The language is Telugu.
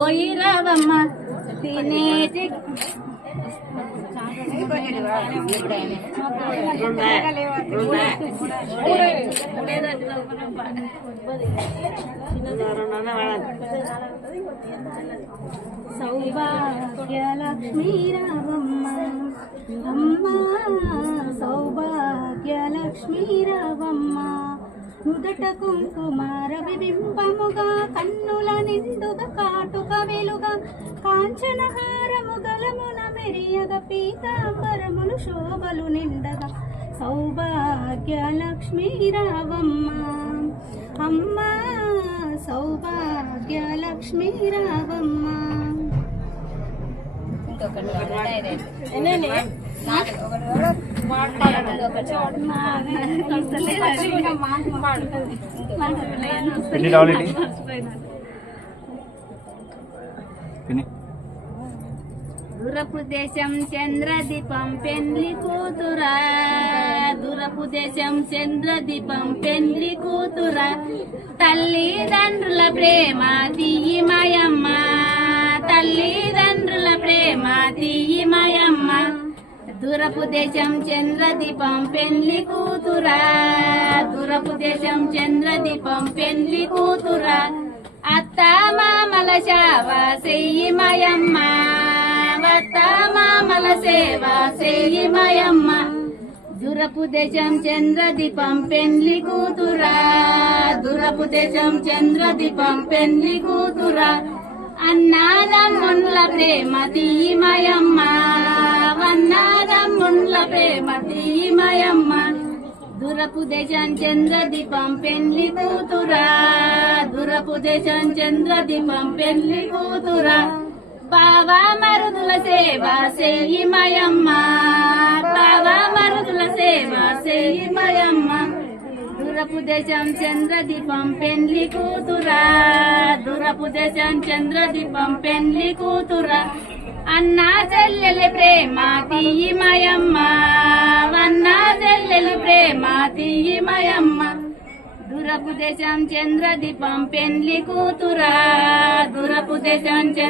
పోయి రావమ్మ. తినేటి సౌభాగ్యలక్ష్మీ రావమ్మ అమ్మ సౌభాగ్యలక్ష్మీ రావమ్మ నుదట కుంకుమార విబింబముగా కన్నుల నిండుగా కాంచనహారము గలమున మెరియగ పీతాంబరములు శోభలు నిండగా. సౌభాగ్యలక్ష్మీ రావమ్మ. అమ్మ సౌభాగ్యలక్ష్మీ రావమ్మ. ఎన్ని రావాలి? ఇటు? దురపు దేశం చంద్రదీపం పెండ్లి కూతురా. దురపు దేశం చంద్రదీపం పెండ్లి కూతురా. తల్లిదండ్రుల ప్రేమ తీయమయమ్మ. తల్లిదండ్రుల ప్రేమ తీయమయమ్మ. దురపు దేశం చంద్రదీపం పెండ్లి కూతురా. దురపు దేశం చంద్రదీపం పెండ్లి కూతురా. అత్త మామల శావ చెయ్యి మయమ్మ సేవ చెయ్యి మయమ్మ. దురపు దేశం చంద్రదీపం పెండ్లి కూతురా. దురపు దేశం చంద్రదీపం పెండ్లి కూతురా. అన్నాదమ్ముండ్ల ప్రేమ తీయమయమ్మ అన్నాదమ్ముండ్ల ప్రేమ తీయమయమ్మ దురపు దేశం చంద్రదీపం పెళ్ళి కూతురా. దురపు దేశం చంద్రదీపం పెళ్ళి కూతురా. బావా మరుదు సేవ సేయి మయమ్మ. బాబా మరుదుల సేవ సేయి మయమ్మ. దురపు దేశం చంద్రదీపం పెండ్లి కూతురా. దురపు దేశం చంద్రదీపం పెండ్లి కూతురా. అన్నా చెల్లెలి ప్రేమ తీయి మయమ్మ. అన్నా చెల్లెలి ప్రేమ తీయి మయమ్మ. దురపు దేశం చంద్రదీపం పెండ్లి కూతురా. దురపు దేశం